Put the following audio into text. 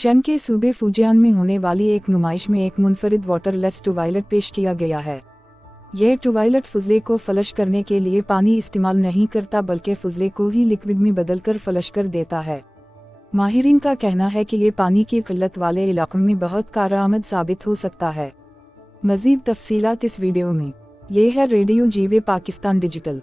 चीन के सूबे फुजियान में होने वाली एक नुमाइश में एक मुनफरिद वाटरलेस टॉयलेट पेश किया गया है। यह टॉयलेट फुजले को फ्लश करने के लिए पानी इस्तेमाल नहीं करता बल्कि फुजले को ही लिक्विड में बदलकर फ्लश कर देता है। माहिरीन का कहना है कि ये पानी की किल्लत वाले इलाकों में बहुत कारआमद साबित हो सकता है। मज़ीद तफसीलात इस वीडियो में। ये है रेडियो जीवे पाकिस्तान डिजिटल।